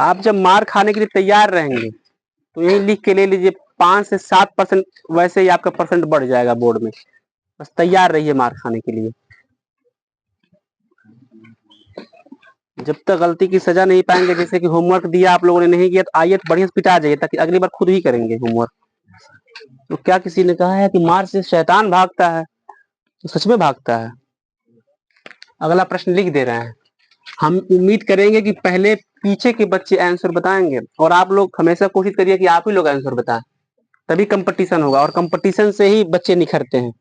आप जब मार खाने के लिए तैयार रहेंगे तो यही लिख के ले लीजिए 5 से 7%, वैसे ही आपका परसेंट बढ़ जाएगा बोर्ड में। बस तैयार रहिए मार खाने के लिए। जब तक गलती की सजा नहीं पाएंगे, जैसे कि होमवर्क दिया आप लोगों ने नहीं किया तो आइए तो बढ़िया से पिटा जाइए, ताकि अगली बार खुद ही करेंगे होमवर्क। तो क्या किसी ने कहा है कि मार से शैतान भागता है? तो सच में भागता है। अगला प्रश्न लिख दे रहे हैं। हम उम्मीद करेंगे कि पहले पीछे के बच्चे आंसर बताएंगे, और आप लोग हमेशा कोशिश करिए कि आप ही लोग आंसर बताएं, तभी कंपटीशन होगा, और कंपटीशन से ही बच्चे निखरते हैं।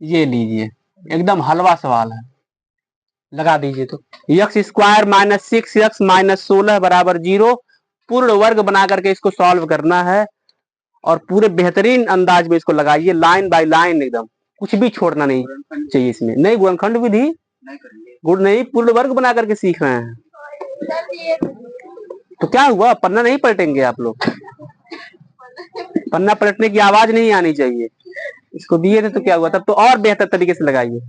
ये लीजिए, एकदम हलवा सवाल है, लगा दीजिए। तो x square minus 6x minus 16 बराबर 0 पूर्ण वर्ग बना करके इसको सॉल्व करना है, और पूरे बेहतरीन अंदाज में इसको लगाइए, लाइन बाय लाइन, एकदम कुछ भी छोड़ना नहीं चाहिए इसमें। नहीं, गुणनखंड विधि गुण नहीं, पूर्ण वर्ग बना करके सीख रहे हैं। तो क्या हुआ, पन्ना नहीं पलटेंगे आप लोग? पन्ना पलटने की आवाज नहीं आनी चाहिए। इसको दिए थे तो क्या हुआ, तब तो और बेहतर तरीके से लगाइए।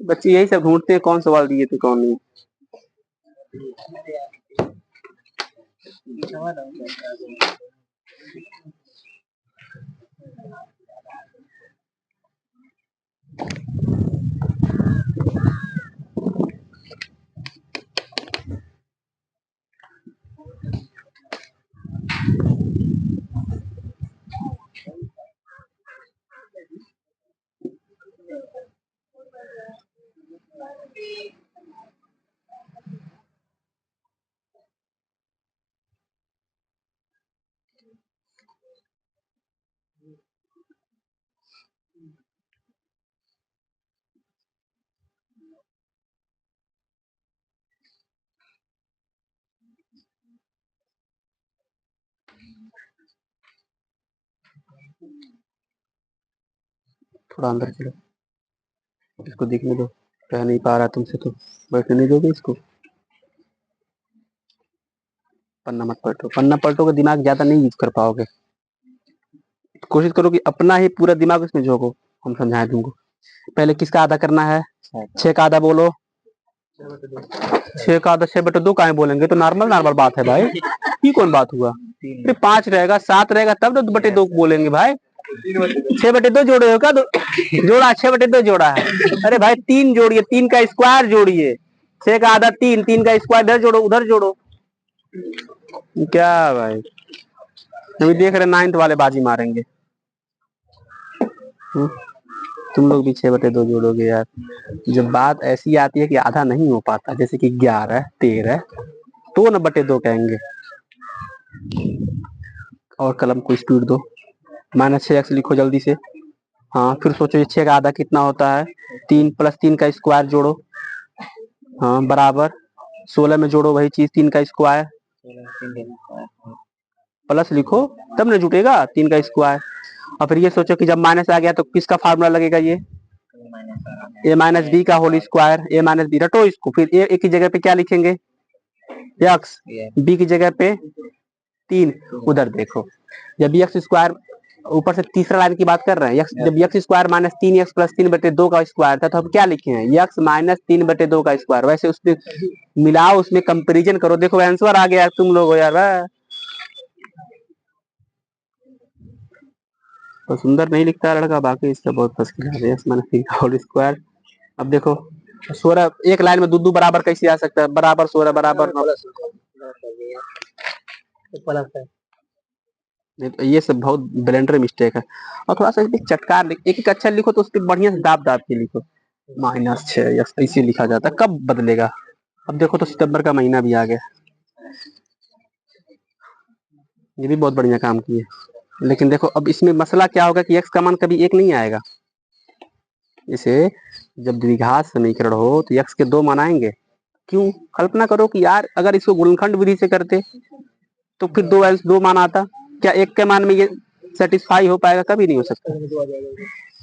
बच्चे यही सब ढूंढते हैं, कौन सवाल दिए थे कौन नहीं। थोड़ा अंदर चलो, इसको देखने दो, कह नहीं पा रहा तुमसे तो बैठने नहीं दोगे इसको। पन्ना मत पलटो, पन्ना पलटोगे दिमाग ज्यादा नहीं यूज कर पाओगे। कोशिश करो कि अपना ही पूरा दिमाग इसमें झोंको, हम समझाएं तुमको। पहले किसका आधा करना है? 6 का आधा बोलो। 6 का आधा 6/2 काहे बोलेंगे, तो नॉर्मल नॉर्मल बात है भाई, ये कौन बात हुआ? फिर 5 रहेगा 7 रहेगा तब तो 2/2 बोलेंगे भाई। 6/2 जोड़े हो क्या? जोड़ा 6/2 जोड़ा है। अरे भाई 3 जोड़िए, 3 का स्क्वायर जोड़िए। 6 का आधा 3, 3 का स्क्वायर इधर जोड़ो उधर जोड़ो। क्या भाई, अभी देख रहे 9th वाले बाजी मारेंगे। तुम लोग भी 6/2 जोड़ोगे यार। जब बात ऐसी आती है कि आधा नहीं हो पाता, जैसे कि 11 13, तो 9/2 कहेंगे। और कलम को स्पीड दो। -6x लिखो जल्दी से। हाँ, फिर सोचो ये 6 का आधा कितना होता है? 3 + 3 का स्क्वायर जोड़ो। हाँ, बराबर 16 में जोड़ो वही चीज, 3 का स्क्वायर प्लस लिखो, तब ना जुटेगा 3 का स्क्वायर। और फिर ये सोचो कि जब माइनस आ गया तो किसका फार्मूला लगेगा? ये a माइनस बी का whole square, a minus b रटो इसको। फिर a की जगह पे क्या लिखेंगे? x, b की जगह पे 3। उधर देखो, जब x स्क्वायर, ऊपर से तीसरा लाइन की बात कर रहे हैं, जब x स्क्वायर माइनस 3x + 3/2 का स्क्वायर था, तो हम क्या लिखे हैं? x माइनस 3/2 का स्क्वायर। वैसे उसमें मिलाओ, उसमें कंपेरिजन करो, देखो आंसर आ गया। तुम लोग हो यार, तो सुंदर नहीं लिखता है लड़का, बाकी इसका बहुत फर्स्ट क्लास है। x माइनस 3 का होल स्क्वायर। अब देखो 16 एक लाइन में दो बराबर कैसे आ सकता है? बराबर 16 बराबर नहीं, तो ये सब बहुत ब्लेंडर मिस्टेक है। और थोड़ा सा चटकार एक एक अक्षर लिखो तो उस पर बढ़िया से दाब दाब के लिखो। -6 ऐसे लिखा जाता है, कब बदलेगा? अब देखो तो सितंबर का महीना भी आ गया, ये भी बहुत बढ़िया काम किए। लेकिन देखो अब इसमें मसला क्या होगा कि x का मान कभी 1 नहीं आएगा। इसे जब द्विघात समीकरण हो तो x के 2 मान आएंगे। क्यों? कल्पना करो कि यार अगर इसको गुणनखंड विधि से करते तो फिर 2 मान आता। क्या 1 के मान में ये सेटिस्फाई हो पाएगा? कभी नहीं हो सकता।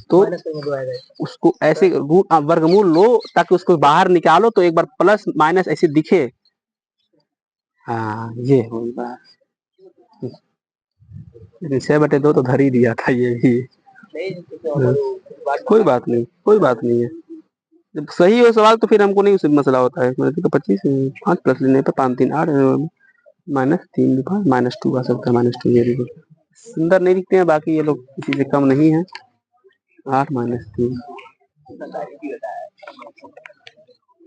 तो उसको ऐसे रूट वर्गमूल लो ताकि उसको बाहर निकालो तो एक बार प्लस माइनस ऐसे दिखे। हाँ ये हुई बात। 6/2 तो धर ही दिया था ये भी। कोई बात नहीं, कोई बात नहीं है। जब सही हो सवाल तो फिर हमको नहीं उसमें मसला होता है। मैंने तो 25 5 प्लस लेने पर 5 3 8 -3 -2 आ सकता है -2 ये भी सुंदर नहीं दिखते हैं। बाकी ये लोग किसी से कम नहीं है। 8 -3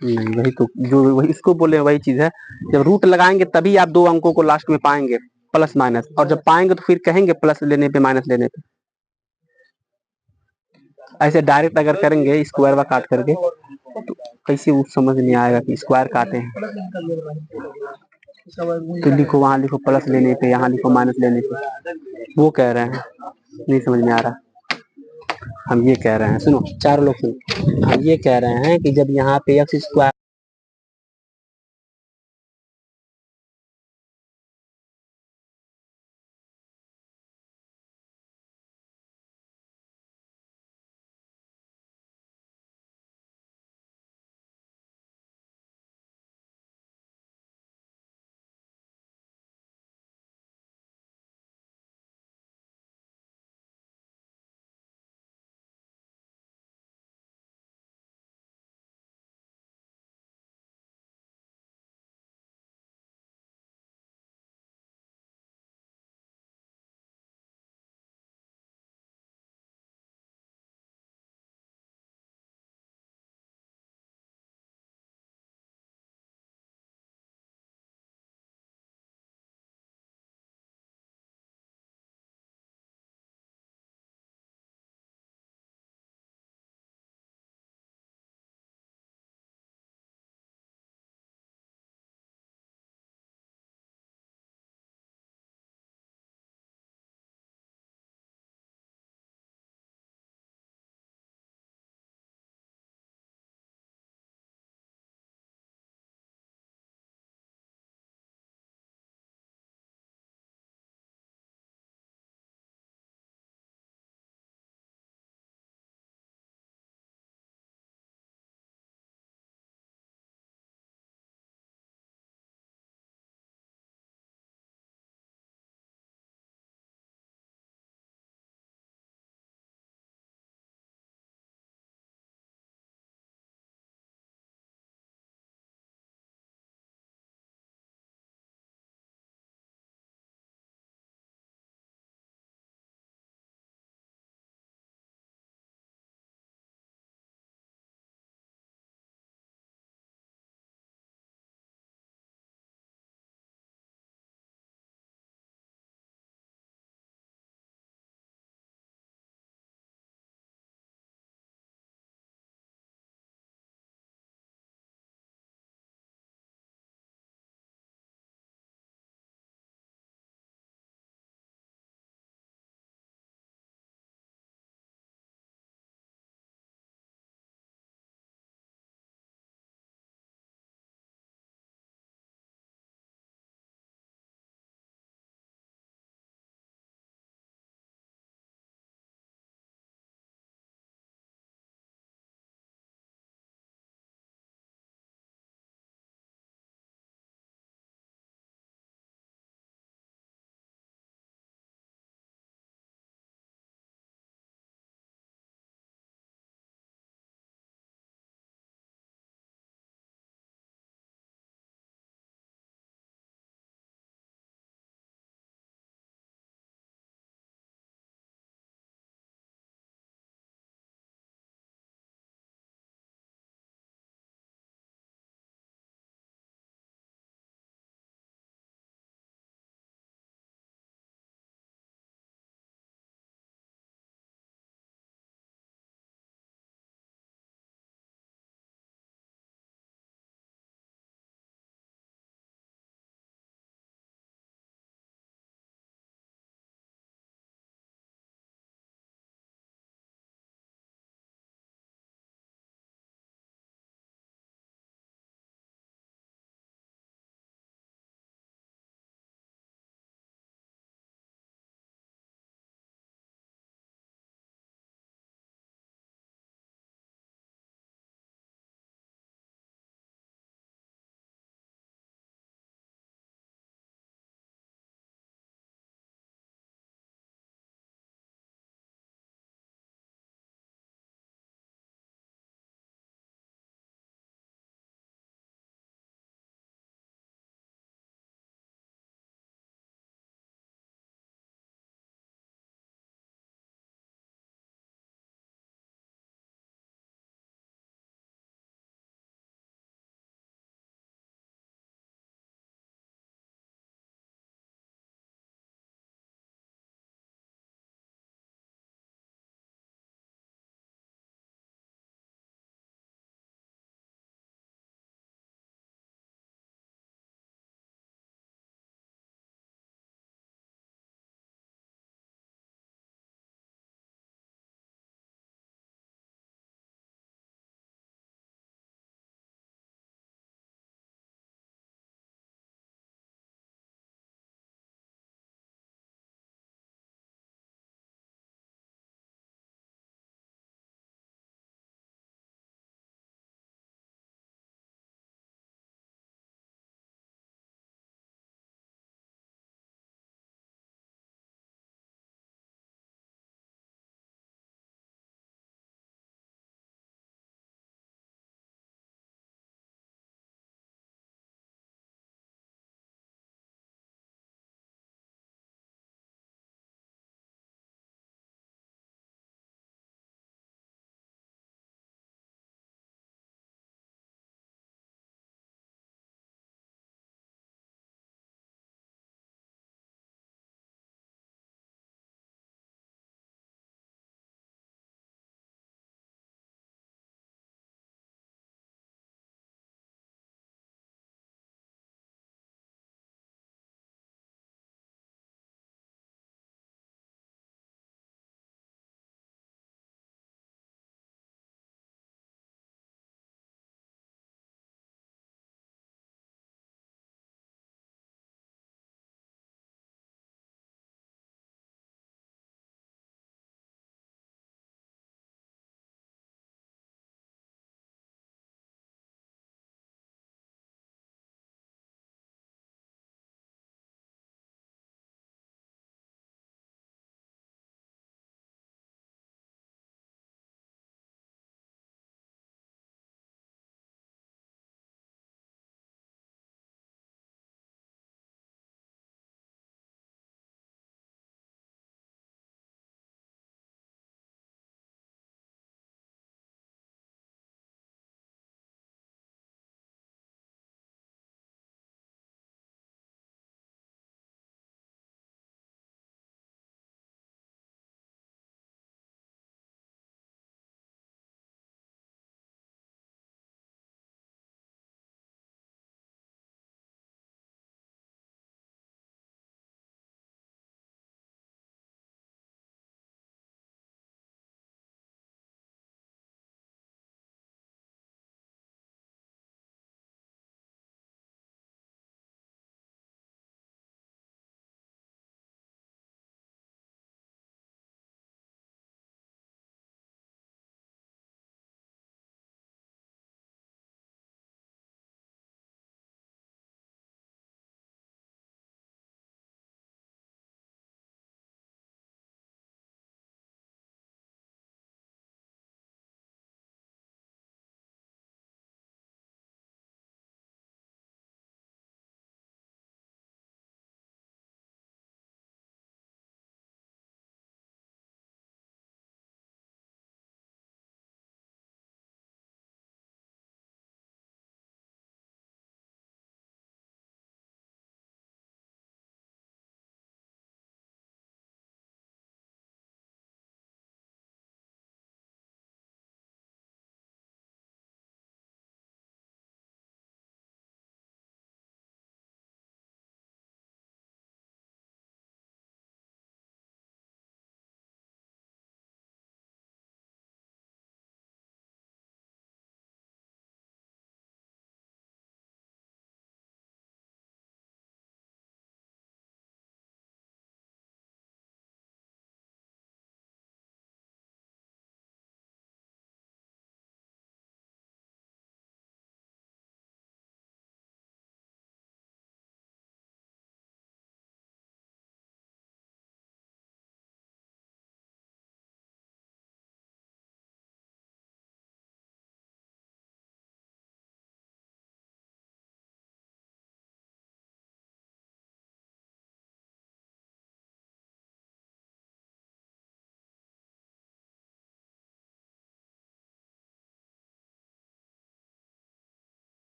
नहीं, वही तो जो वही इसको बोले वही चीज है। जब रूट लगाएंगे तभी आप 2 अंकों को लास्ट में पाएंगे प्लस माइनस, और जब पाएंगे तो फिर कहेंगे प्लस लेने पे माइनस लेने पे। ऐसे डायरेक्ट अगर करेंगे स्क्वायर वा काट करके तो कैसे वो समझ नहीं आएगा कि स्क्वायर काटे हैं। तो लिखो वहां लिखो प्लस लेने पे, यहाँ लिखो माइनस लेने पे। वो कह रहे हैं नहीं समझ में आ रहा। हम ये कह रहे हैं, सुनो चारों लोग सुनो, हम ये कह रहे हैं कि जब यहाँ पे एक्स स्क्वायर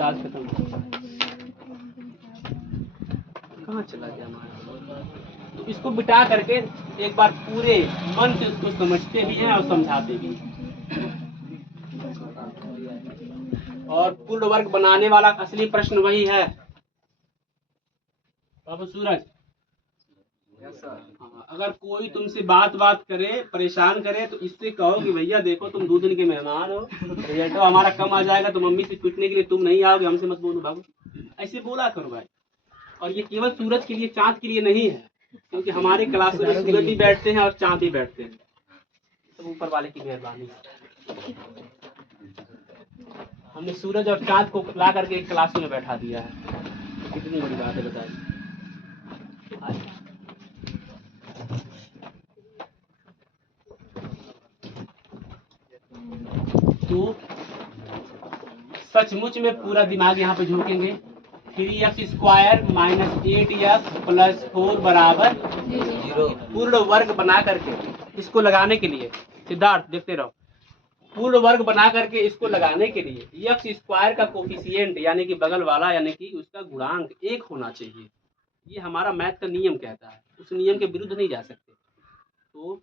चार्ज खत्म, कहाँ चला गया हमारा। तो इसको बिठा करके एक बार पूरे मन से उसको समझते भी हैं और समझाते भी हैं। और पूर्ण वर्ग बनाने वाला असली प्रश्न वही है बाबू सूरज। हाँ, अगर कोई तुमसे बात करे, परेशान करे, तो इससे कहो कि भैया देखो तुम 2 दिन के मेहमान हो, रिजल्ट हमारा कम आ जाएगा, तो मम्मी से पीटने के लिए तुम नहीं आओगे, हमसे मत बोलो बाबू, ऐसे बोला करो भाई। और ये केवल सूरज के लिए, चांद के लिए नहीं है, क्योंकि हमारे क्लास में सूरज भी बैठते हैं और चांद भी बैठते हैं, सब ऊपर वाले की मेहरबानी। हमने सूरज और चांद को ला करके एक क्लास में बैठा दिया है, कितनी बड़ी बात है बताइए। तो सचमुच में पूरा दिमाग यहाँ पे झोंकेंगे। 3x² - 8x + 4 बराबर 0 पूर्ण वर्ग बना करके इसको लगाने के लिए, सिद्धार्थ देखते रहो, पूर्ण वर्ग बना करके इसको लगाने के लिए x² का कोफिशिएंट यानी कि बगल वाला यानी कि उसका गुणांक 1 होना चाहिए। ये हमारा मैथ का नियम कहता है, उस नियम के विरुद्ध नहीं जा सकते। तो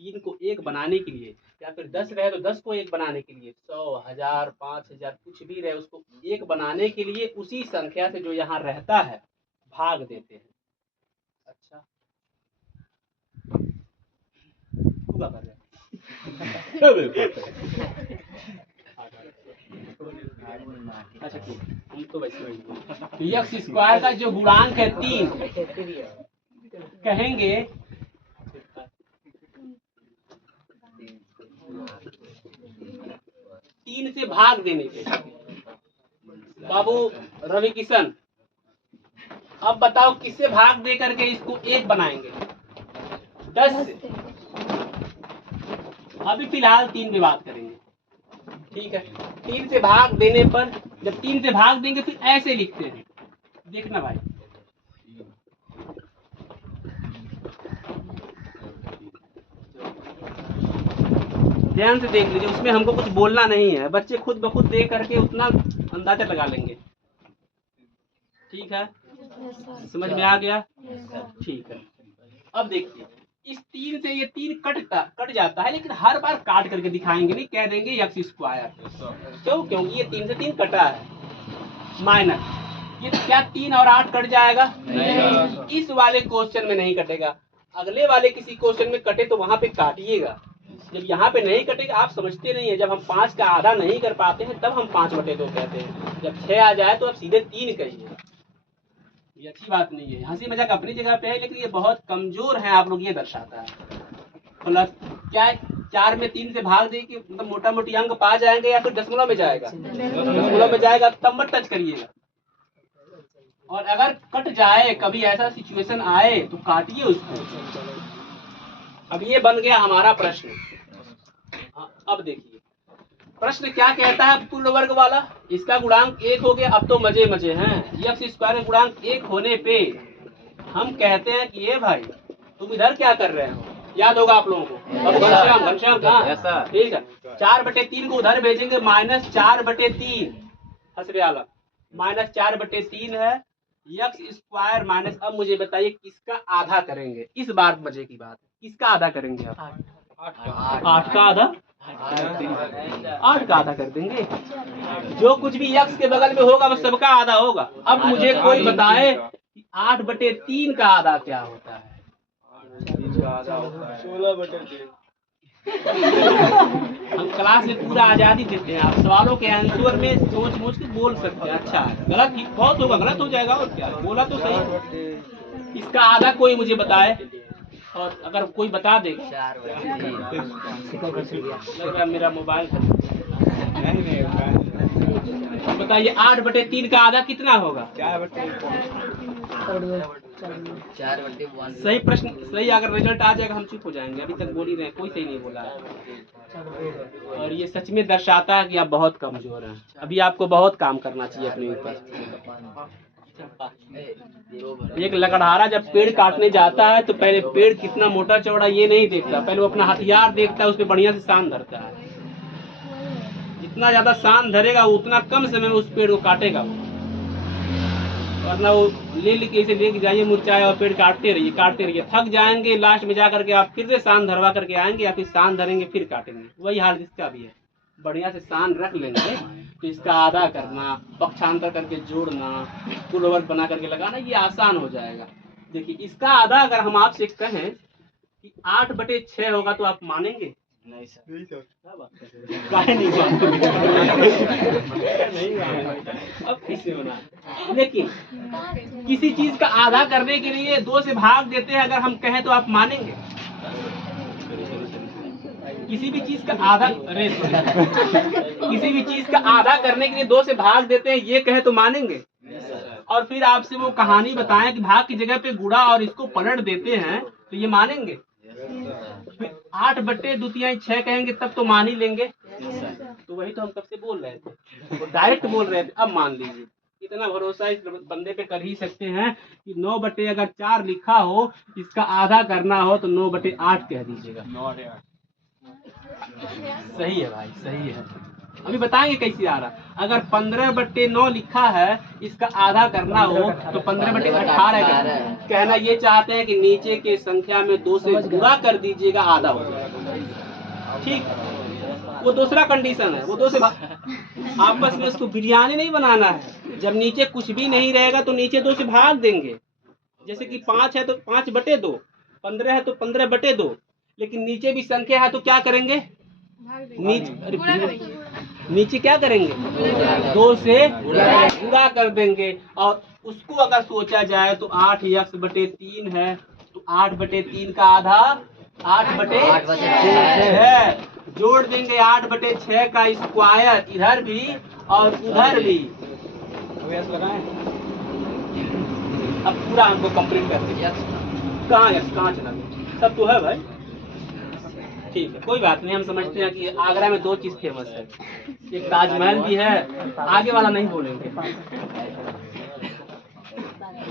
3 को 1 बनाने के लिए, या फिर 10 रहे तो 10 को 1 बनाने के लिए, 100, 1000, 5000 कुछ भी रहे, उसको 1 बनाने के लिए उसी संख्या से जो यहाँ रहता है भाग देते हैं। अच्छा अच्छा ठीक, हम तो वैसे वही तो x² का जो गुणांक है 3 कहेंगे, 3 से भाग देने के। बाबू रवि किशन, अब बताओ किससे भाग दे करके इसको 1 बनाएंगे? 10 से। अभी फिलहाल 3 में बात करेंगे, ठीक है। 3 से भाग देने पर, जब 3 से भाग देंगे फिर ऐसे लिखते हैं, देखना भाई, ध्यान से देख लीजिए, उसमें हमको कुछ बोलना नहीं है, बच्चे खुद ब खुद देख करके उतना अंदाजा लगा लेंगे, ठीक है, समझ में आ गया, ठीक है। अब देखिए इस 3 से ये 3 कट जाता है, लेकिन हर बार काट करके दिखाएंगे नहीं, कह देंगे x²। क्यों? क्योंकि ये 3 से 3 कटा है, माइनस ये क्या 3 और 8 कट जाएगा? नहीं। इस वाले क्वेश्चन में नहीं कटेगा, अगले वाले किसी क्वेश्चन में कटे तो वहां पे काटिएगा। जब यहाँ पे नहीं कटेगा, आप समझते नहीं है, जब हम 5 का आधा नहीं कर पाते हैं तब हम 5/2 कहते हैं, जब 6 आ जाए तो आप सीधे 3 कहिए। ये अच्छी बात नहीं है, हंसी मजाक अपनी जगह पे है, लेकिन ये बहुत कमजोर है आप लोग, ये दर्शाता है। प्लस क्या 4 में 3 से भाग दे कि मतलब मोटा मोटी अंक पा जाएंगे, या फिर दशमलव में जाएगा? दशमलव में जाएगा, तब मत टच करिएगा। और अगर कट जाए, कभी ऐसा सिचुएशन आए तो काटिए उसको। अब ये बन गया हमारा प्रश्न। अब देखिए प्रश्न क्या कहता है, पूर्ण वर्ग वाला, इसका गुणांक 1 हो गया। अब तो मजे मजे हैं, x² का गुणांक 1 होने पे हम कहते हैं कि ये भाई तुम इधर क्या कर रहे हो, याद होगा आप लोगों को, घनश्याम कहाँ, ठीक है, 4/3 को उधर भेजेंगे, -4/3 हंसरे आलम, -4/3 है x² माइनस। अब मुझे बताइए किसका आधा करेंगे, इस बार मजे की बात है, किसका आधा करेंगे आप? 8 का आधा, 8 का आधा कर देंगे। जो कुछ भी x के बगल में होगा वो सबका आधा होगा। अब मुझे कोई बताए 8/3 का आधा क्या होता है? 16/3। हम क्लास में पूरा आजादी देते हैं, आप सवालों के आंसर में सोच सोच के बोल सकते हैं। अच्छा गलत बहुत होगा, गलत हो जाएगा, और क्या, बोला तो सही। इसका आधा कोई मुझे बताए, और अगर कोई बता दे, लग रहा मेरा मोबाइल बताइए 8/3 का आधा कितना होगा? 4/1। सही प्रश्न सही, अगर रिजल्ट आ जाएगा हम चुप हो जाएंगे, अभी तक बोल ही रहे हैं, कोई सही नहीं बोला है। और ये सच में दर्शाता है कि आप बहुत कमजोर हैं, अभी आपको बहुत काम करना चाहिए अपने ऊपर। एक लकड़हारा जब पेड़ काटने जाता है तो पहले पेड़ कितना मोटा चौड़ा ये नहीं देखता, पहले वो अपना हथियार देखता है, उस पर बढ़िया से सान धरता है। जितना ज्यादा शान धरेगा उतना कम समय में उस पेड़ को काटेगा वो। वरना वो ले लेके इसे लेके जाइए मुरझाए और पेड़ काटते रहिए, थक जाएंगे, लास्ट में जा करके आप फिर से शान धरवा करके आएंगे या फिर शान धरेंगे फिर काटेंगे। वही हाल इसका भी है। बढ़िया से शान रख लेंगे तो इसका आधा करना, पक्षांतर करके जोड़ना, पुल ओवर बना करके लगाना ये आसान हो जाएगा। देखिए इसका आधा अगर हम आपसे कहें कि 8/6 होगा तो आप मानेंगे? नहीं सर। काहे नहीं मानोगे? अब किससे बना? लेकिन किसी चीज का आधा करने के लिए 2 से भाग देते हैं अगर हम कहें तो आप मानेंगे? किसी भी चीज का आधा किसी भी चीज का आधा करने के लिए 2 से भाग देते हैं ये कहे तो मानेंगे? और फिर आपसे वो कहानी बताएं कि भाग की जगह पे गुड़ा और इसको पलट देते हैं तो ये मानेंगे? फिर 8/2/6 कहेंगे तब तो मान ही लेंगे। तो वही तो हम कब से बोल रहे थे, वो डायरेक्ट बोल रहे थे, अब मान लीजिए। इतना भरोसा इस बंदे पे कर ही सकते हैं कि 9/4 लिखा हो, इसका आधा करना हो तो 9/8 कह दीजिएगा। सही है भाई, सही है। अभी बताएंगे कैसे आ रहा। अगर 15/9 लिखा है, इसका आधा करना हो तो 15/18 कहना ये चाहते हैं कि नीचे के संख्या में 2 से गुणा कर दीजिएगा, आधा हो जाएगा। ठीक, वो दूसरा कंडीशन है। वो 2 से आपस में उसको बिरयानी नहीं बनाना है। जब नीचे कुछ भी नहीं रहेगा तो नीचे 2 से भाग देंगे। जैसे कि 5 है तो 5/2, 15 है तो 15/2, लेकिन नीचे भी संख्या है तो क्या करेंगे? नीचे क्या करेंगे? 2 से गुणा कर देंगे। और उसको अगर सोचा जाए तो 8x/3 है, तो 8/3 का आधा 8/6 है। जोड़ देंगे 8/6 का स्क्वायर इधर भी और उधर भी। अब पूरा हमको कंप्लीट कर दीजिए। कहाँ चला गया? सब तो है भाई। ठीक है, कोई बात नहीं। हम समझते हैं कि आगरा में 2 चीज फेमस है, एक ताजमहल भी है, आगे वाला नहीं बोलेंगे,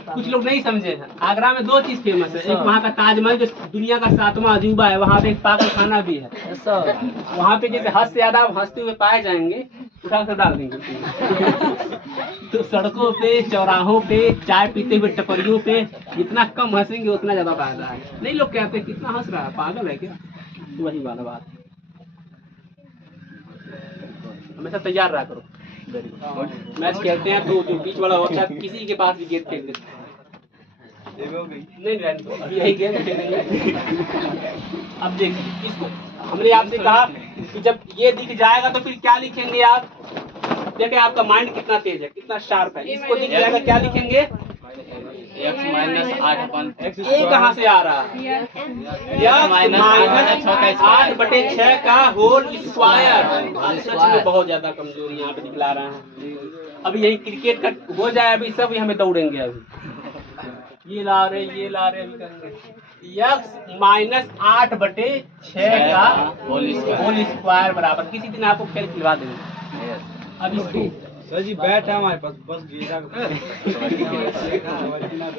कुछ लोग नहीं समझे हैं। आगरा में 2 चीज फेमस है, एक वहाँ का ताजमहल जो दुनिया का 7वां अजूबा है, वहाँ पे एक पागलखाना भी है। वहाँ पे जैसे हद से ज्यादा हंसते हुए पाए जाएंगे, उठा कर डाल देंगे। तो सड़कों पे, चौराहों पे, चाय पीते हुए टपरियों पे जितना कम हंसेंगे उतना ज्यादा फायदा है। नहीं लोग कहते हैं कितना हंस रहा है, पागल है क्या? वही वाला बात। हमेशा तैयार रहा करो। मैच खेलते हैं तो जो बीच वाला होता है किसी के पास भी गेंद फेंक देते हैं। नहीं तो अभी यही गेंद खेलेंगे। अब देखिए इसको हमने आपसे कहा कि जब ये दिख जाएगा तो फिर क्या लिखेंगे आप? देखिए आपका माइंड कितना तेज है, कितना शार्प है। इसको दिख जाएगा क्या लिखेंगे? x-8/8 ये कहाँ से आ रहा है? -8/6 का होल स्क्वायर। सच में बहुत ज्यादा कमजोरी यहाँ पे दिखला रहे हैं। अभी यही क्रिकेट का हो जाए, अभी सब हमें दौड़ेंगे। अभी ये ला रहे अभी करेंगे। x-8/6 का होल स्क्वायर बराबर। किसी दिन आपको खेल खिलवा देंगे। अब इसको सर जी बैठ है हमारे पास, बस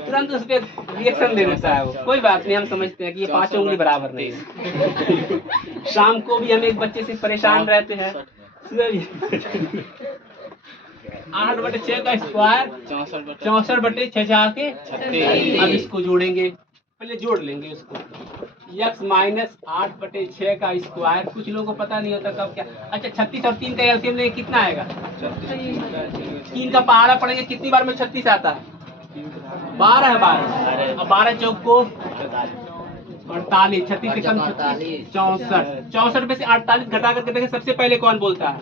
तुरंत उस पर रिएक्शन दे देता है वो। कोई बात नहीं, हम समझते हैं कि ये 5 उंगली बराबर नहीं है। शाम को भी हम एक बच्चे से परेशान रहते हैं। 8/6 का स्क्वायर 64/6 के 36। अब इसको जोड़ेंगे, पहले जोड़ लेंगे उसको। x-8/6 का स्क्वायर। कुछ लोगों को पता नहीं होता कब क्या। अच्छा 36 और 3 का एलसीएम लेंगे कितना आएगा? 3 का पहाड़ा पड़ेंगे, कितनी बार में 36 आता है? 12 है। 12 अब 12 चौक को 48, 36 से कम 64। 64 में से 48 घटा करके देखें सबसे पहले कौन बोलता है?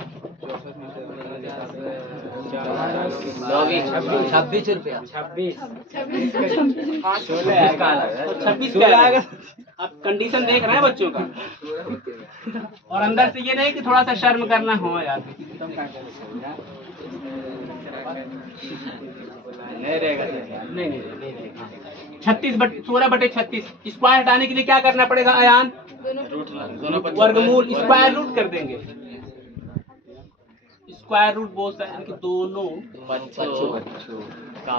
26 रुपया। 26 का आएगा। अब कंडीशन देख रहे हैं बच्चों का। और अंदर से ये नहीं कि थोड़ा सा शर्म करना हो यार। नहीं 16/36 स्क्वायर हटाने के लिए क्या करना पड़ेगा अयान? वर्गमूल स्क्वायर रूट कर देंगे। स्क्वायर रूट बोलता है कि दोनों बच्चों का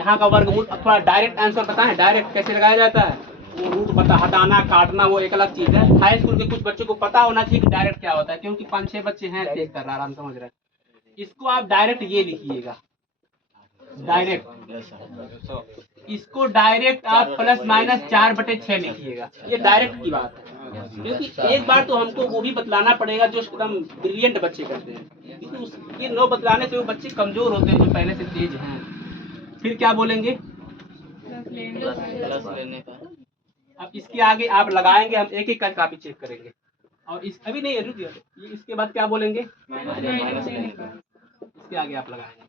यहाँ का वर्गमूल अथवा डायरेक्ट आंसर बताएं, डायरेक्ट कैसे लगाया जाता है, वो रूट बता हटाना काटना वो एक अलग चीज है। हाई स्कूल के कुछ बच्चों को पता होना चाहिए कि डायरेक्ट क्या होता है, क्योंकि 5-6 बच्चे हैं चेक कर रहा आराम समझ रहे हैं। इसको आप डायरेक्ट ये लिखिएगा, डायरेक्ट इसको डायरेक्ट आप +-4/6 लिखिएगा, ये डायरेक्ट की बात है। क्योंकि एक बार तो हमको वो भी बतलाना पड़ेगा जो एकदम ब्रिलियंट बच्चे करते हैं, क्योंकि ये 9 बतलाने से वो बच्चे कमजोर होते हैं जो पहले से तेज हैं। फिर क्या बोलेंगे, प्लस लेने का। अब इसके आगे आप लगाएंगे, हम एक एक का कापी चेक करेंगे। और इस अभी नहीं रुक जाओ, ये इसके बाद क्या बोलेंगे, माइनस लेने का। इसके आगे आप लगाएंगे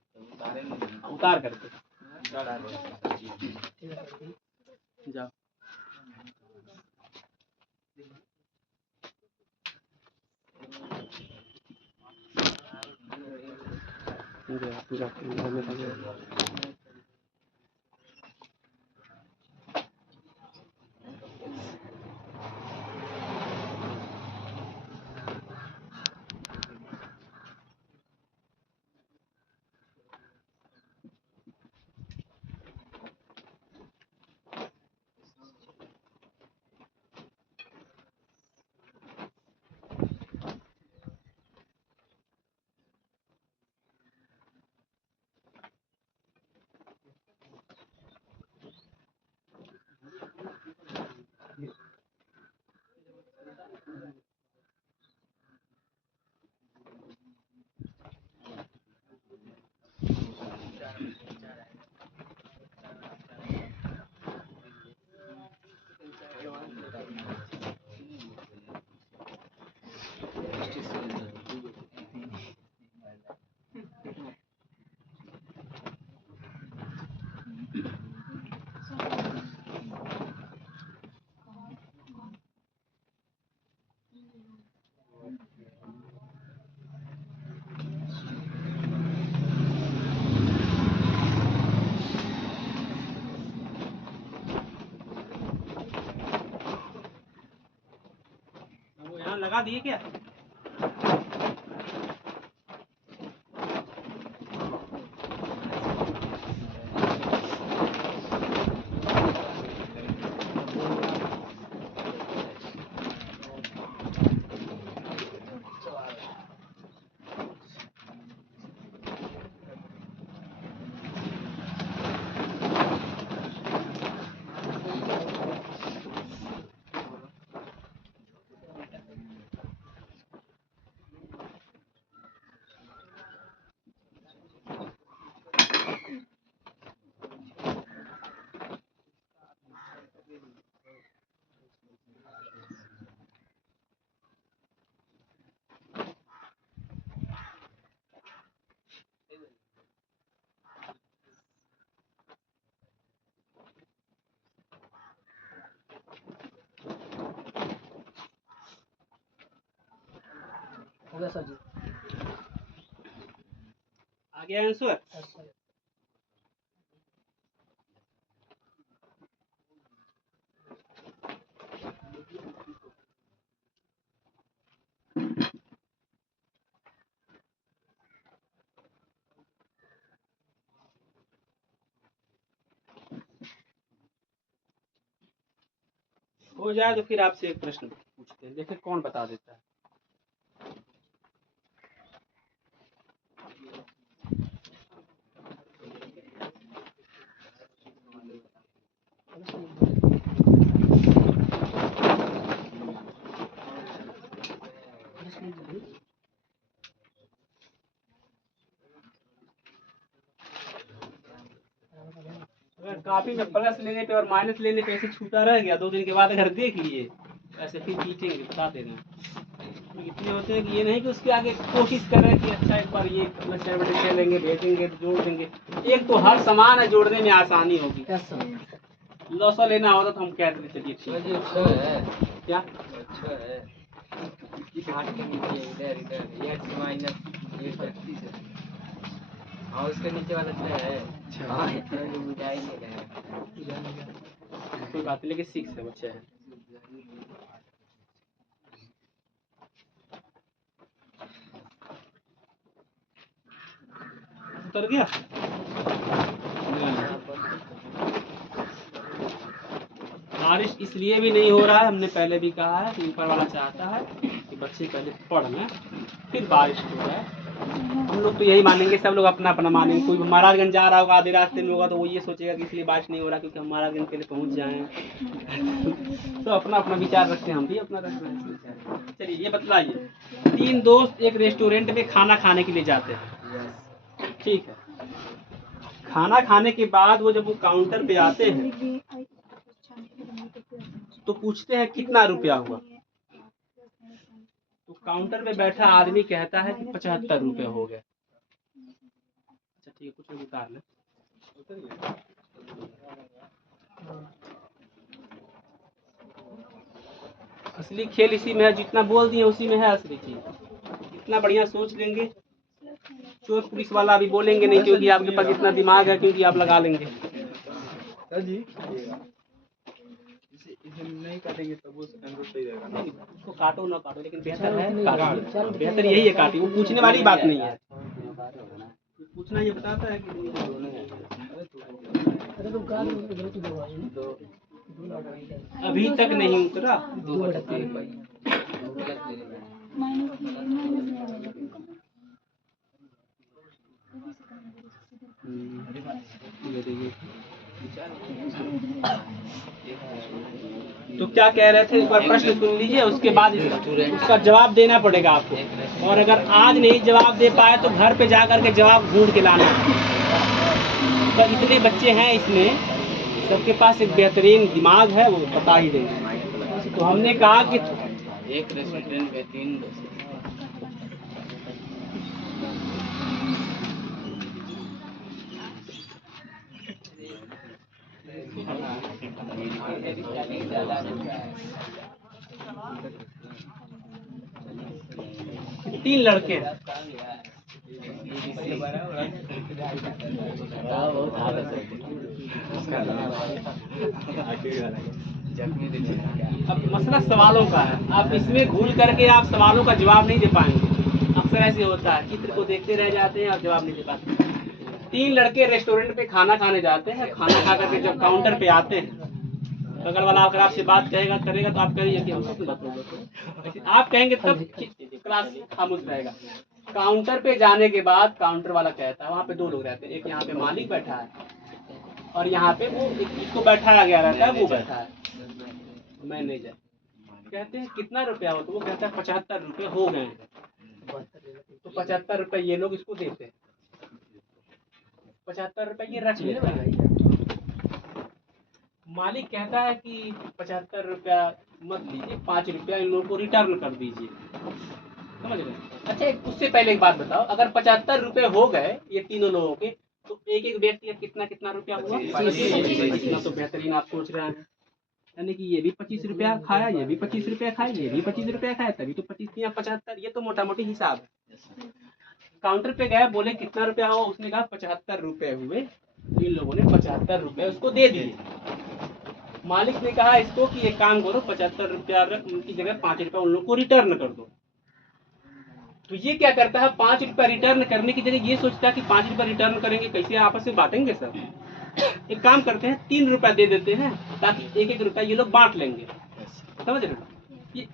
उतार करके जाओ। पूरा वो यहाँ लगा दिए क्या, होगा सर जी। आ गया आंसर। हो जाए तो फिर आपसे एक प्रश्न पूछते हैं, देखिए कौन बता देता है। अगर कॉपी में प्लस लेने पे और माइनस लेने पे ऐसे छूटा रह गया, 2 दिन के बाद अगर देख लिए ऐसे फिर पीटेंगे, बता देना। इतने होते हैं कि ये नहीं कि उसके आगे कोशिश कर रहे हैं कि अच्छा एक बार ये +7/6 लेंगे भेजेंगे जोड़ देंगे। एक तो हर सामान है, जोड़ने में आसानी होगी। लॉसा लेना होता तो हम कह देते चलिए ठीक है। क्या अच्छा है 8 के नीचे इधर x माइनस ये 35 है। हाँ उसके नीचे वाला 6 है। हाँ इतना जो बुझाएंगे कोई बात नहीं, लेकिन 6 है बच्चा है। उतर गया। इसलिए भी नहीं हो रहा है, हमने पहले भी कहा है कि ऊपर वाला चाहता है कि बच्चे पहले पढ़ लें फिर बारिश हो जाए। हम लोग तो यही मानेंगे, सब लोग अपना अपना मानेंगे। कोई महाराजगंज जा रहा होगा, आधे रास्ते में होगा तो वो ये सोचेगा कि इसलिए बारिश नहीं हो रहा क्योंकि हम महाराजगंज के लिए पहुंच जाएं। तो अपना अपना विचार रखते हैं, हम भी अपना रख रहे हैं। चलिए ये बतलाइए, 3 दोस्त एक रेस्टोरेंट में खाना खाने के लिए जाते हैं, ठीक है। खाना खाने के बाद वो जब वो काउंटर पे आते हैं तो पूछते हैं कितना रुपया हुआ। तो काउंटर पे बैठा आदमी कहता है कि 75 रुपये हो गए। अच्छा ठीक है, कुछ लोग उतार लें। असली खेल इसी में है, जितना बोल दिए उसी में है असली चीज। इतना बढ़िया सोच लेंगे, चोर पुलिस वाला अभी बोलेंगे नहीं क्योंकि आपके पास इतना दिमाग है, क्योंकि आप लगा लेंगे। जी इसे नहीं काटेंगे तब वो सही रहेगा ना। उसको काटो ना काटो, लेकिन बेहतर है काटो। बेहतर यही है काटी, वो पूछने वाली बात नहीं है। पूछना ये बताता है कि अभी तक नहीं उतरा। तो क्या कह रहे थे, एक बार प्रश्न सुन लीजिए, उसके बाद उसका जवाब देना पड़ेगा आपको। और अगर आज नहीं जवाब दे पाए तो घर पे जा करके जवाब ढूंढ के लाना। तो इतने बच्चे हैं इसमें, सबके पास एक बेहतरीन दिमाग है, वो बता ही देंगे। तो हमने कहा कि एक रेस्टोरेंट में 3 दोस्त। तीन लड़के अब मसला सवालों का है। आप इसमें भूल करके आप सवालों का जवाब नहीं दे पाएंगे। अक्सर ऐसे होता है, चित्र को देखते रह जाते हैं और जवाब नहीं दे पाते। 3 लड़के रेस्टोरेंट पे खाना खाने जाते हैं। खाना खा करके जब काउंटर पे आते हैं, बगल वाला अगर आपसे बात करेगा तो आप कहिए कि हमसे बात, आप कहेंगे तब क्लास खामोश रहेगा। काउंटर पे जाने के बाद काउंटर वाला कहता है, वहाँ पे 2 लोग रहते हैं, एक यहाँ पे मालिक बैठा है और यहाँ पे वो जिसको बैठाया गया रहता है वो बैठा है, मैनेजर। कहते हैं कितना रुपया हो, तो वो कहता है 75 रुपये हो गए। तो 75 रुपये ये लोग इसको देते हैं, 75 रुपये ये रख लेते हैं। मालिक कहता है कि 75 रुपया मत लीजिए, 5 रुपया इन लोगों को रिटर्न कर दीजिए। समझ रहे? अच्छा उससे पहले एक बात बताओ, अगर 75 रुपये हो गए ये तीनों लोगों के, तो एक एक व्यक्ति का कितना कितना रुपया हुआ? 25। इतना तो बेहतरीन आप सोच रहे हैं, यानी कि ये भी 25 रुपया खाया, ये भी 25 रुपया खाया, ये भी 25 रुपया खाया, तभी तो 25 या 75। ये तो मोटा मोटी हिसाब है। काउंटर पे गया, बोले कितना रुपया हुआ, उसने कहा 75 रुपये हुए। इन लोगों ने 75 रुपये उसको दे दिए। मालिक ने कहा इसको कि एक काम करो, 75 रुपया की जगह 5 रुपया उन लोगों को रिटर्न कर दो। तो ये क्या करता है, 5 रुपया रिटर्न करने की जगह ये सोचता है कि 5 रुपया रिटर्न करेंगे, कैसे आपस में बांटेंगे सब। एक काम करते हैं, 3 रुपया दे देते हैं ताकि एक एक रुपया ये लोग बांट लेंगे। समझ रहे हो? ये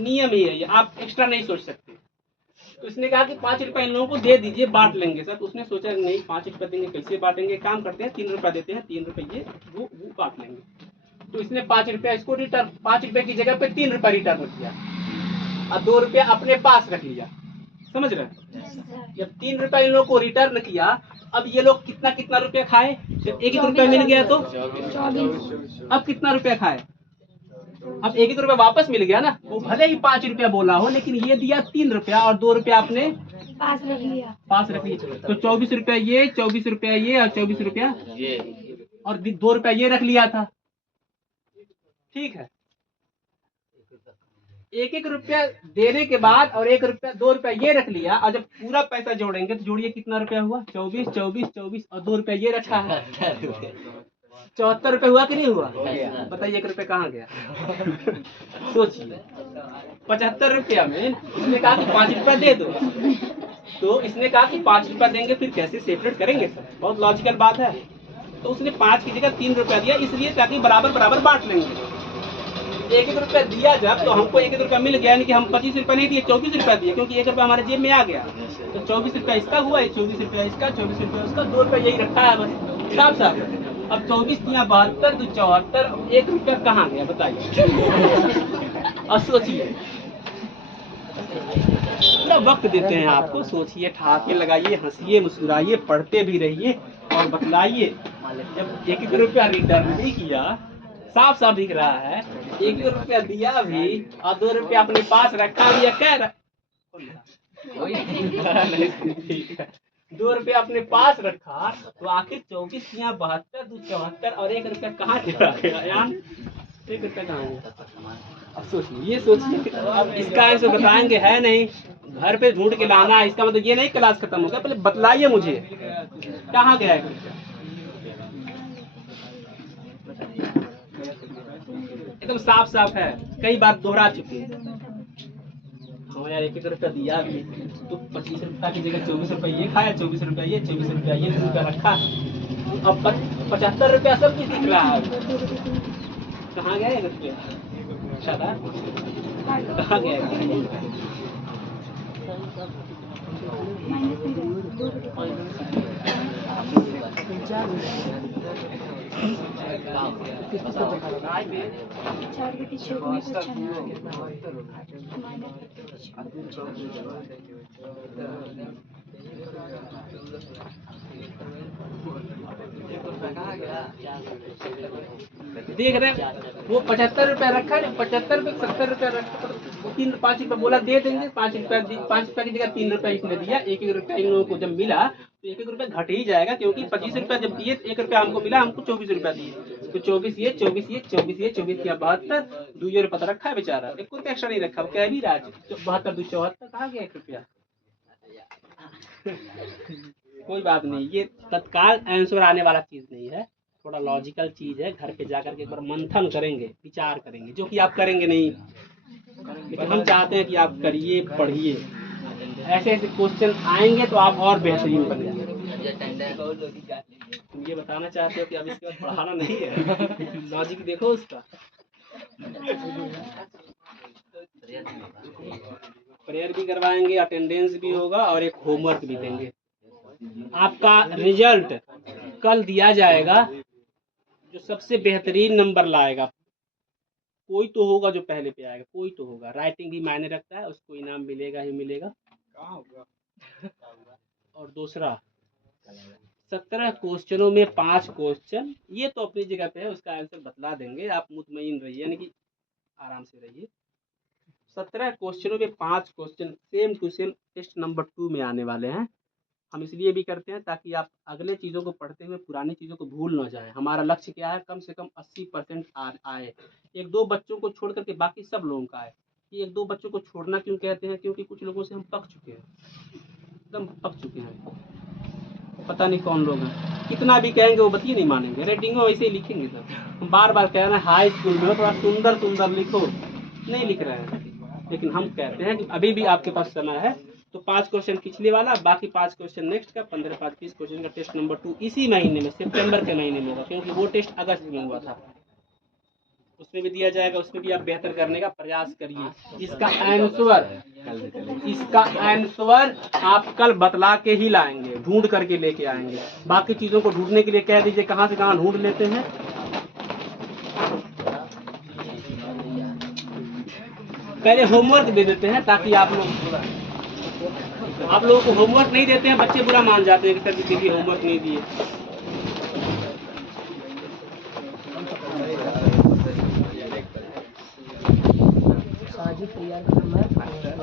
नियम ही है, ये आप एक्स्ट्रा नहीं सोच सकते। तो इसने कहा कि 5 रुपया इन लोगों को दे दीजिए, बांट लेंगे सर। तो उसने सोचा नहीं 5 रुपया देंगे, कैसे बांटेंगे, काम करते हैं 3 रुपया देते हैं, 3 रुपये ये वो बांट लेंगे। तो इसने 5 रुपया इसको रिटर्न, 5 रुपये की जगह पे 3 रुपया रिटर्न किया और 2 रुपया अपने पास रख लिया। समझ रहे हैं? जब 3 रुपया इन लोगों को रिटर्न किया, अब ये लोग कितना कितना रुपया खाए, जब 1 रुपया मिल गया तो अब कितना रुपया खाए, अब 1 रुपया वापस मिल गया ना। वो भले ही 5 रुपया बोला हो, लेकिन ये दिया 3 रुपया और 2 रुपया अपने पास रख लिया। तो 24 रुपया ये, 24 रुपया ये और 24 रुपया ये, और 2 रुपया ये रख लिया था। ठीक है, 1 रुपया देने के बाद और 1 रुपया 2 रुपया ये रख लिया, और जब पूरा पैसा जोड़ेंगे तो जोड़िए कितना रुपया हुआ, 24 24 24 और 2 रुपया ये रखा है, 74 रुपये हुआ कि नहीं हुआ? बताइए 1 रुपया कहाँ गया? सोचिए, 75 रुपया में इसने कहा कि 5 रुपया दे दो, तो इसने कहा कि 5 रुपया देंगे, फिर कैसे सेपरेट करेंगे सर? बहुत लॉजिकल बात है। तो उसने 5 की जगह 3 रुपया दिया, इसलिए ताकि बराबर बराबर बांट लेंगे। एक एक रुपया दिया जब, तो हमको एक एक रुपया मिल गया, यानी कि हम 25 रुपया नहीं दिए, 24 रुपया दिए, क्योंकि 1 रुपया हमारे जेब में आ गया। तो 24 रुपया इसका हुआ, 24 रुपया इसका, 24 रुपया उसका, 2 रुपया यही रखा है बस, साफ साफ। अब 24 दिया 72, 2 74, 1 रुपया कहाँ गया बताइए। अब सोचिए, पूरा वक्त देते हैं आपको, सोचिए, ठहाके लगाइए, हंसिए, मुस्कुराइए, पढ़ते भी रहिए और बतलाइए। जब 1 1 रुपया रिटर्न नहीं किया, साफ साफ दिख रहा है, 1 1 रुपया दिया भी और 2 रुपया अपने पास रखा भी है, कह रहा 2 रुपया अपने पास रखा, तो आखिर 24 दिया 72, 2 74 और 1 रुपया कहाँ चला गया यार, 1 रुपया कहाँ गया। अब सोचिए, ये सोचिए, अब इसका आंसर बताएंगे है नहीं, घर पे ढूंढ के लाना है, इसका मतलब ये नहीं क्लास खत्म हो गया, पहले बतलाइए मुझे कहाँ गया है। एकदम साफ साफ है, कई बार दोहरा चुके हैं हम यार। 1 1 रुपया दिया भी तो 25 रुपया की जगह 24 रुपया ये खाया, 24 रुपया ये, 24 रुपया ये, 2 रुपया रखा। अब 75 रुपया सब कुछ दिख रहा है, कहाँ गया 1 रुपया, कहाँ गया। देख रहे हैं, वो 75 रुपया रखा है, 75 रुपये 70 रुपया रखा, 5 रुपया बोला दे देंगे, 5 रुपया की जगह 3 रुपया इसने दिया। 1 1 रुपया इन लोगों को जब मिला तो 1 1 रुपया घट ही जाएगा, क्योंकि 25 रुपया जब दिए 1 रुपया हमको मिला, हमको 24 रुपया दिए, तो 24 ये 24 ये 24 ये 24 किया 72, 2 रुपया तो रखा है बेचारा, 1 रुपया एक्स्ट्रा नहीं रखा, कह भी रहा है 72 2 74 कहाँ गया 1 रुपया। कोई बात नहीं, ये तत्काल आंसर आने वाला चीज नहीं है, थोड़ा लॉजिकल चीज है। घर पे जाकर के एक बार मंथन करेंगे, विचार करेंगे, जो कि आप करेंगे नहीं, लेकिन हम चाहते हैं कि आप करिए, पढ़िए। ऐसे ऐसे क्वेश्चन आएंगे तो आप और बेहतरीन बनेंगे। तुम ये बताना चाहते हो कि अब इसके बाद पढ़ाना नहीं है, लॉजिक देखो उसका। प्रेयर भी करवाएंगे, अटेंडेंस भी होगा और एक होमवर्क भी देंगे। आपका रिजल्ट कल दिया जाएगा, जो सबसे बेहतरीन नंबर लाएगा, कोई तो होगा जो पहले पे आएगा, कोई तो होगा। राइटिंग भी मायने रखता है, उसको इनाम मिलेगा ही मिलेगा। और दूसरा, 17 क्वेश्चनों में 5 क्वेश्चन, ये तो अपनी जगह पे है, उसका आंसर बतला देंगे, आप मुतमईन रहिए, यानी कि आराम से रहिए। 17 क्वेश्चनों में 5 question same to same test number 2 में आने वाले हैं। हम इसलिए भी करते हैं ताकि आप अगले चीज़ों को पढ़ते हुए पुरानी चीज़ों को भूल ना जाए। हमारा लक्ष्य क्या है, कम से कम 80% आए, 1-2 बच्चों को छोड़ करके बाकी सब लोगों का आए। ये 1-2 बच्चों को छोड़ना क्यों कहते हैं, क्योंकि कुछ लोगों से हम पक चुके हैं, एकदम पक चुके हैं, पता नहीं कौन लोग हैं, कितना भी कहेंगे वो बतिए नहीं मानेंगे, रेटिंग में वैसे ही लिखेंगे सब, बार बार कह रहे हैं हाई स्कूल में थोड़ा सुंदर सुंदर लिखो, नहीं लिख रहे हैं। लेकिन हम कहते हैं कि अभी भी आपके पास समय है, तो 5 क्वेश्चन पिछले वाला, बाकी 5 क्वेश्चन नेक्स्ट का, 15 5 30 क्वेश्चन का टेस्ट नंबर 2 इसी महीने में, सितंबर के महीने में होगा, क्योंकि वो टेस्ट अगस्त में हुआ था, उसमें भी दिया जाएगा, उसमें भी आप बेहतर करने का प्रयास करिए। इसका आंसर आप कल बतला के ही लाएंगे, ढूंढ करके लेके आएंगे। बाकी चीजों को ढूंढने के लिए कह दीजिए कहाँ से कहाँ ढूंढ लेते हैं। पहले होमवर्क दे देते हैं, ताकि आप लोगों को होमवर्क नहीं देते हैं, बच्चे बुरा मान जाते हैं कि सर दीदी होमवर्क नहीं दिए।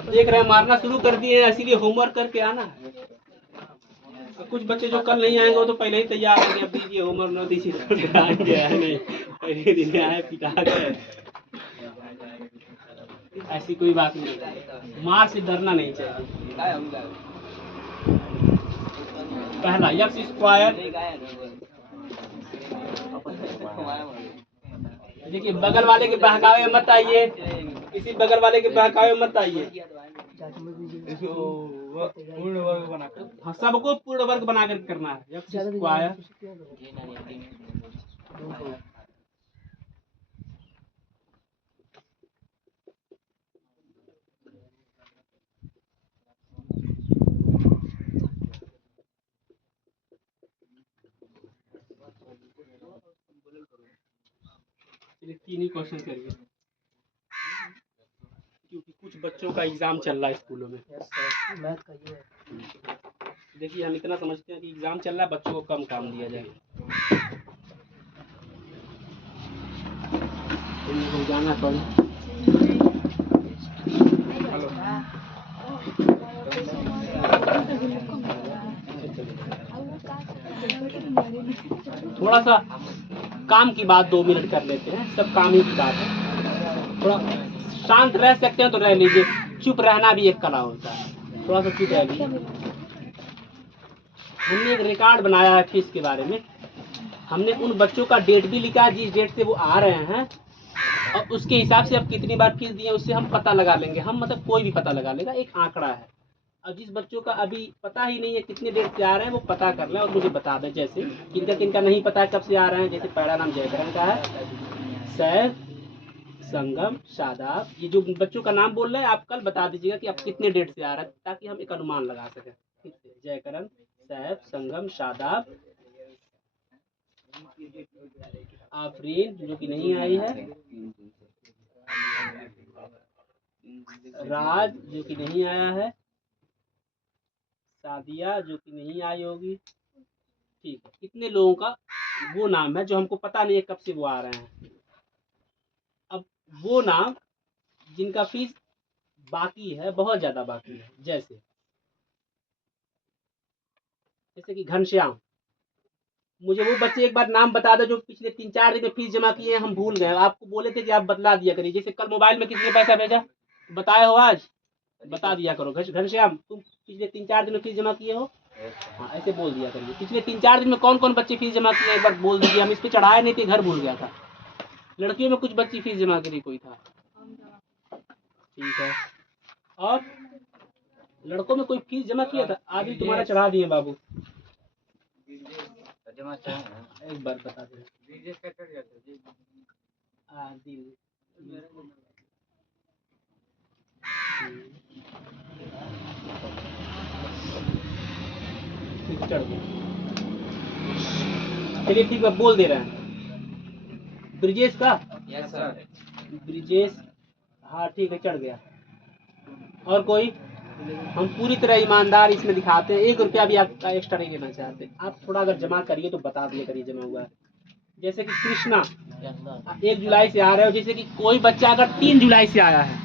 देख रहे हैं मारना शुरू कर दिए हैं, इसीलिए होमवर्क करके आना है। तो कुछ बच्चे जो कल नहीं आएंगे वो तो पहले ही तैयार हैं कि अब दीजिए होमवर्क न दीजिए, तो आएंगे नहीं, पहले दिन आए पिटा गए। ऐसी कोई बात नहीं, मार से डरना नहीं चाहिए। पहला एक्स स्क्वायर, देखिए बगल वाले के बहकावे मत आइए, किसी बगल वाले के बहकावे मत आइए, पूर्ण वर्ग बनाकर, हाँ सबको पूर्ण वर्ग बनाकर करना है। एक्स स्क्वायर चलिए 3 ही क्वेश्चन करिए, क्योंकि कुछ बच्चों का एग्जाम चल रहा है स्कूलों में। मैथ का ये है। देखिए हम इतना समझते हैं कि एग्जाम चल रहा है, बच्चों को कम काम दिया जाए। इन लोगों को जाना पड़े। हेलो, थोड़ा सा काम की बात 2 मिनट कर लेते हैं, सब काम ही की बात है। थोड़ा शांत रह सकते हैं तो रह लीजिए, चुप रहना भी एक कला होता है, थोड़ा सा चुप रह लीजिए। हमने एक रिकॉर्ड बनाया है फीस के बारे में। हमने उन बच्चों का डेट भी लिखा है जिस डेट से वो आ रहे हैं, और उसके हिसाब से अब कितनी बार फीस दिए उससे हम पता लगा लेंगे। हम मतलब कोई भी पता लगा लेगा, एक आंकड़ा है। और जिस बच्चों का अभी पता ही नहीं है कितने डेट से आ रहे हैं, वो पता कर ले और मुझे बता दें। जैसे किनका किनका नहीं पता है कब से आ रहे हैं, जैसे पहला नाम जयकरण का है, सैफ, संगम, शादाब। ये जो बच्चों का नाम बोल रहे हैं आप कल बता दीजिएगा कि आप कितने डेट से आ रहा है, ताकि हम एक अनुमान लगा सकें। ठीक है, जयकरण, सैफ, संगम, शादाब, आफरीन जो कि नहीं आई है, राज जो कि नहीं आया है, सादिया जो कि नहीं आई होगी। ठीक है, कितने लोगों का वो नाम है जो हमको पता नहीं है कब से वो आ रहे हैं। अब वो नाम जिनका फीस बाकी है, बहुत ज्यादा बाकी है, जैसे कि घनश्याम। मुझे वो बच्चे एक बार नाम बता दो जो पिछले 3-4 दिन में फीस जमा किए हैं, हम भूल गए। आपको बोले थे कि आप बतला दिया करिए। जैसे कल मोबाइल में किसने पैसा भेजा बताए हो, आज बता दिया करो। घनश्याम तुम पिछले 3-4 दिन में फीस जमा किए हो, हाँ ऐसे बोल दिया करिए। पिछले 3-4 दिन में कौन कौन बच्चे फीस जमा किए एक बार बोल दीजिए। हम इस पे चढ़ाए नहीं थे, घर भूल गया था। लड़कियों में कुछ बच्ची फीस जमा करी कोई था, ठीक है। और लड़कों में कोई फीस जमा किया था? आदमी तुम्हारा चढ़ा दिए बाबू, एक बार बता दे। आदिल चढ़ गया, चलिए ठीक है बोल दे रहे हैं। ब्रिजेश का, यस सर। ब्रिजेश, हाँ ठीक है चढ़ गया। और कोई? हम पूरी तरह ईमानदार इसमें दिखाते हैं, 1 रुपया भी आपका एक्स्ट्रा नहीं लेना चाहते। आप थोड़ा अगर जमा करिए तो बता दिए करिए जमा हुआ है। जैसे कि कृष्णा 1 जुलाई से आ रहे हो, जैसे कि कोई बच्चा अगर 3 जुलाई से आया है